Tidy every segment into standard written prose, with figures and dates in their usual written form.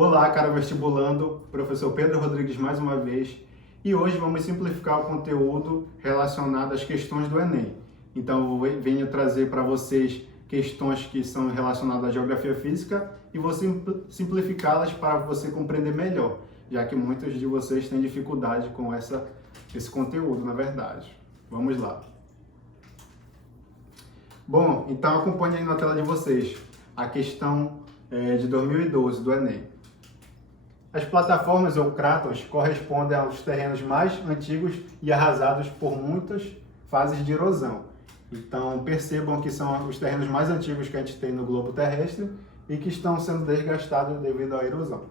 Olá, caro vestibulando, professor Pedro Rodrigues mais uma vez, e hoje vamos simplificar o conteúdo relacionado às questões do Enem. Então, eu venho trazer para vocês questões que são relacionadas à geografia física e vou simplificá-las para você compreender melhor, já que muitos de vocês têm dificuldade com esse conteúdo, na verdade. Vamos lá. Bom, então acompanhe aí na tela de vocês a questão de 2012 do Enem. As plataformas ou cráteres correspondem aos terrenos mais antigos e arrasados por muitas fases de erosão. Então percebam que são os terrenos mais antigos que a gente tem no globo terrestre e que estão sendo desgastados devido à erosão.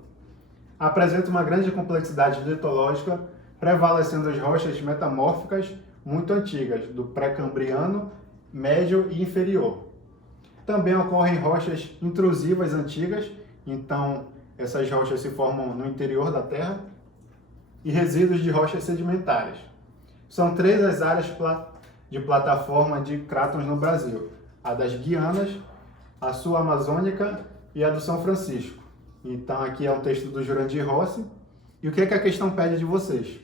Apresenta uma grande complexidade litológica, prevalecendo as rochas metamórficas muito antigas, do pré-cambriano, médio e inferior. Também ocorrem rochas intrusivas antigas, então essas rochas se formam no interior da Terra, e resíduos de rochas sedimentares. São três as áreas de plataforma de cráteres no Brasil: a das Guianas, a sul-amazônica e a do São Francisco. Então aqui é um texto do Jurandir Rossi. E o que é que a questão pede de vocês?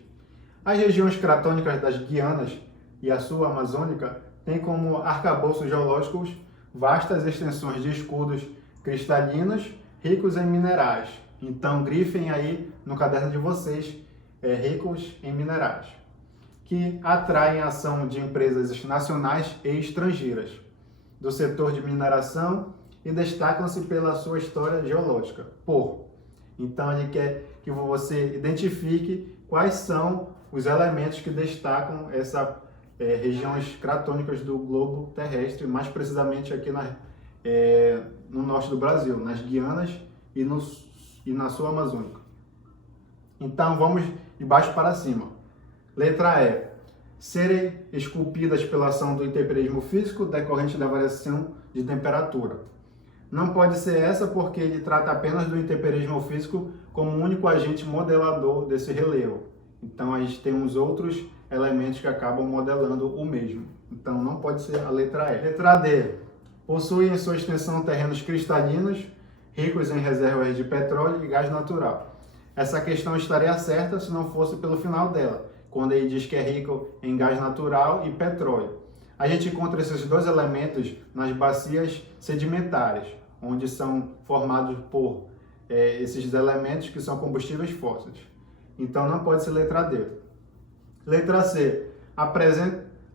As regiões cratônicas das Guianas e a sul-amazônica têm como arcabouços geológicos vastas extensões de escudos cristalinos ricos em minerais. Então, grifem aí no caderno de vocês, ricos em minerais, que atraem a ação de empresas nacionais e estrangeiras do setor de mineração e destacam-se pela sua história geológica. Então, ele quer que você identifique quais são os elementos que destacam essas regiões cratônicas do globo terrestre, mais precisamente aqui no norte do Brasil, nas Guianas e na sul amazônica. Então vamos de baixo para cima. Letra E. Serem esculpidas pela ação do intemperismo físico decorrente da variação de temperatura. Não pode ser essa porque ele trata apenas do intemperismo físico como único agente modelador desse relevo. Então a gente tem uns outros elementos que acabam modelando o mesmo. Então não pode ser a letra E. Letra D. Possuem em sua extensão terrenos cristalinos, ricos em reservas de petróleo e gás natural. Essa questão estaria certa se não fosse pelo final dela, quando ele diz que é rico em gás natural e petróleo. A gente encontra esses dois elementos nas bacias sedimentares, onde são formados por esses elementos que são combustíveis fósseis. Então não pode ser letra D. Letra C.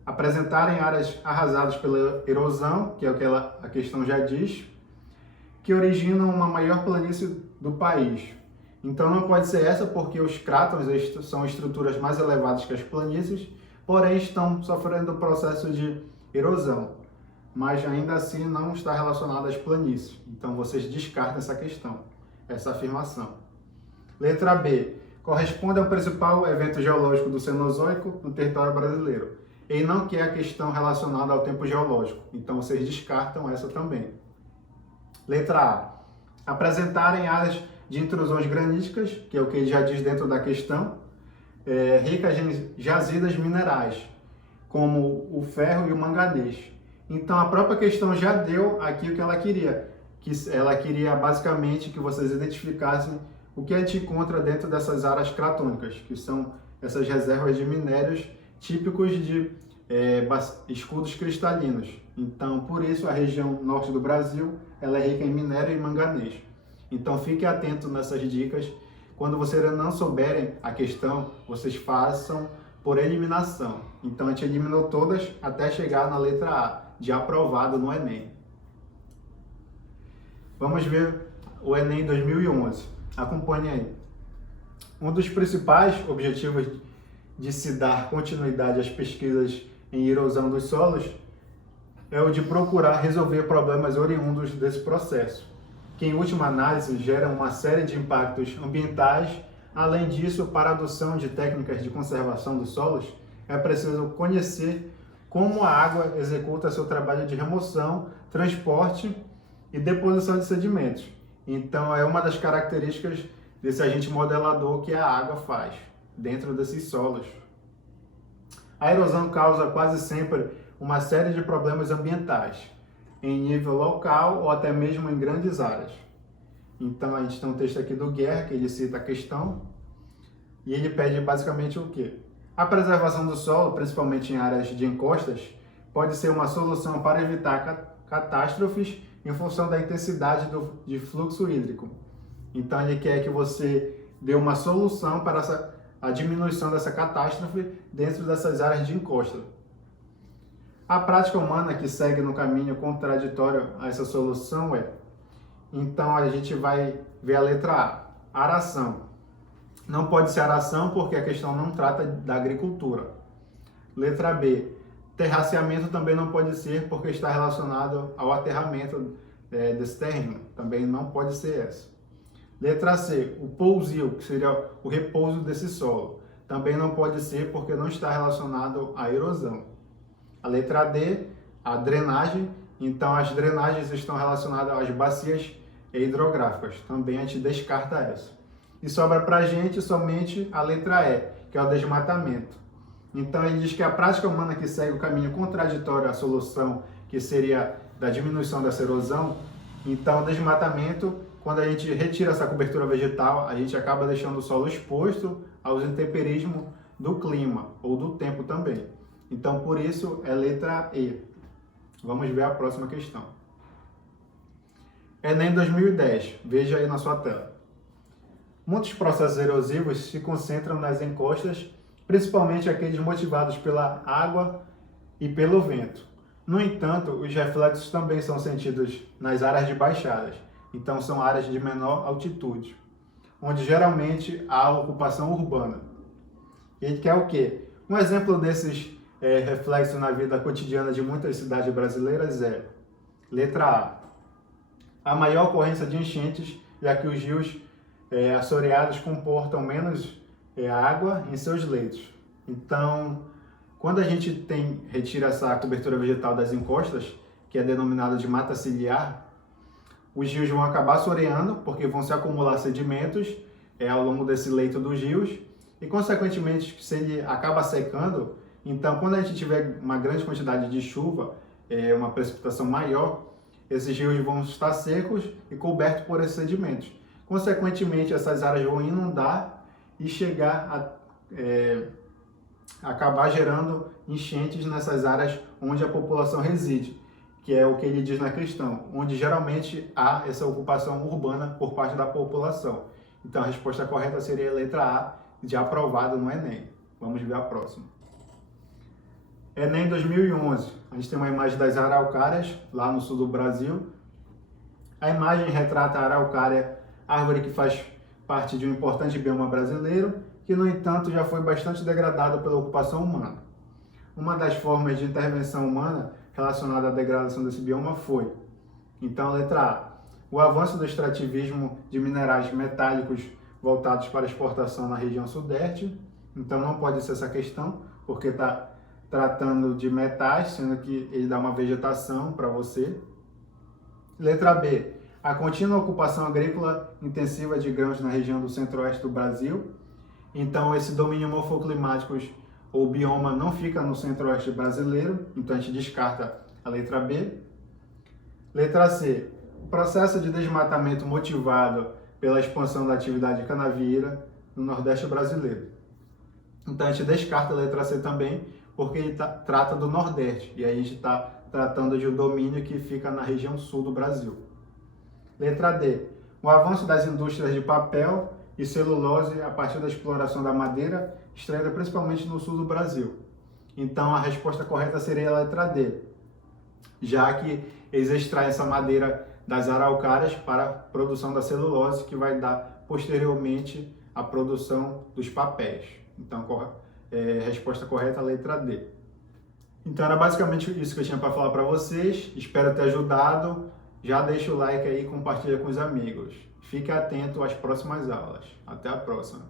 Apresentarem áreas arrasadas pela erosão, que é o que a questão já diz, que originam uma maior planície do país. Então não pode ser essa porque os cráteres são estruturas mais elevadas que as planícies, porém estão sofrendo o processo de erosão, mas ainda assim não está relacionado às planícies. Então vocês descartam essa questão, essa afirmação. Letra B. Corresponde ao principal evento geológico do Cenozoico no território brasileiro. Ele não quer a questão relacionada ao tempo geológico, então vocês descartam essa também. Letra A. Apresentarem áreas de intrusões graníticas, que é o que ele já diz dentro da questão, ricas em jazidas minerais, como o ferro e o manganês. Então a própria questão já deu aqui o que ela queria, que ela queria basicamente que vocês identificassem o que a gente encontra dentro dessas áreas cratônicas, que são essas reservas de minérios típicos de escudos cristalinos. Então, por isso, a região norte do Brasil ela é rica em minério e manganês. Então, fiquem atentos nessas dicas. Quando vocês não souberem a questão, vocês façam por eliminação. Então, a gente eliminou todas até chegar na letra A, de aprovado no Enem. Vamos ver o Enem 2011. Acompanhe aí. Um dos principais objetivos de se dar continuidade às pesquisas em erosão dos solos é o de procurar resolver problemas oriundos desse processo, que em última análise gera uma série de impactos ambientais. Além disso, para a adoção de técnicas de conservação dos solos, é preciso conhecer como a água executa seu trabalho de remoção, transporte e deposição de sedimentos. Então, é uma das características desse agente modelador que a água faz dentro desses solos. A erosão causa quase sempre uma série de problemas ambientais, em nível local ou até mesmo em grandes áreas. Então a gente tem um texto aqui do Guerra, que ele cita a questão, e ele pede basicamente o quê? A preservação do solo, principalmente em áreas de encostas, pode ser uma solução para evitar catástrofes em função da intensidade de fluxo hídrico. Então ele quer que você dê uma solução para a diminuição dessa catástrofe dentro dessas áreas de encosta. A prática humana que segue no caminho contraditório a essa solução então a gente vai ver a letra A, aração. Não pode ser aração porque a questão não trata da agricultura. Letra B, terraceamento também não pode ser porque está relacionado ao aterramento desse terreno. Também não pode ser essa. Letra C, o pousio, que seria o repouso desse solo. Também não pode ser porque não está relacionado à erosão. A letra D, a drenagem. Então as drenagens estão relacionadas às bacias hidrográficas. Também a gente descarta essa. E sobra para a gente somente a letra E, que é o desmatamento. Então ele diz que a prática humana que segue o caminho contraditório à solução, que seria da diminuição dessa erosão, então o desmatamento, quando a gente retira essa cobertura vegetal, a gente acaba deixando o solo exposto aos intemperismos do clima ou do tempo também. Então por isso é letra E. Vamos ver a próxima questão. Enem 2010, veja aí na sua tela. Muitos processos erosivos se concentram nas encostas, principalmente aqueles motivados pela água e pelo vento. No entanto, os reflexos também são sentidos nas áreas de baixadas, então são áreas de menor altitude, onde geralmente há ocupação urbana. E ele quer o quê? Um exemplo desses reflexos na vida cotidiana de muitas cidades brasileiras é, letra A maior ocorrência de enchentes, já que os rios assoreados comportam menos água em seus leitos. Então, quando a gente retira essa cobertura vegetal das encostas, que é denominada de mata ciliar, os rios vão acabar assoreando, porque vão se acumular sedimentos ao longo desse leito dos rios, e consequentemente, se ele acaba secando, então quando a gente tiver uma grande quantidade de chuva, uma precipitação maior, esses rios vão estar secos e cobertos por esses sedimentos. Consequentemente, essas áreas vão inundar e chegar a acabar gerando enchentes nessas áreas onde a população reside, que é o que ele diz na questão, onde geralmente há essa ocupação urbana por parte da população. Então a resposta correta seria a letra A, de aprovado no Enem. Vamos ver a próxima. Enem 2011. A gente tem uma imagem das araucárias, lá no sul do Brasil. A imagem retrata a araucária, árvore que faz parte de um importante bioma brasileiro, que, no entanto, já foi bastante degradado pela ocupação humana. Uma das formas de intervenção humana relacionada à degradação desse bioma foi, então, letra A, o avanço do extrativismo de minerais metálicos voltados para exportação na região sudeste. Então não pode ser essa questão, porque está tratando de metais, sendo que ele dá uma vegetação para você. Letra B, a contínua ocupação agrícola intensiva de grãos na região do centro-oeste do Brasil. Então esse domínio morfoclimático ou bioma não fica no centro-oeste brasileiro, então a gente descarta a letra B. Letra C, o processo de desmatamento motivado pela expansão da atividade canavieira no Nordeste brasileiro. Então a gente descarta a letra C também, porque ele trata do Nordeste, e aí a gente está tratando de um domínio que fica na região sul do Brasil. Letra D, o avanço das indústrias de papel e celulose a partir da exploração da madeira, extraída principalmente no sul do Brasil. Então a resposta correta seria a letra D, já que eles extraem essa madeira das araucárias para a produção da celulose, que vai dar posteriormente a produção dos papéis. Então, resposta correta, a letra D. Então, era basicamente isso que eu tinha para falar para vocês. Espero ter ajudado. Já deixa o like aí e compartilha com os amigos. Fique atento às próximas aulas. Até a próxima.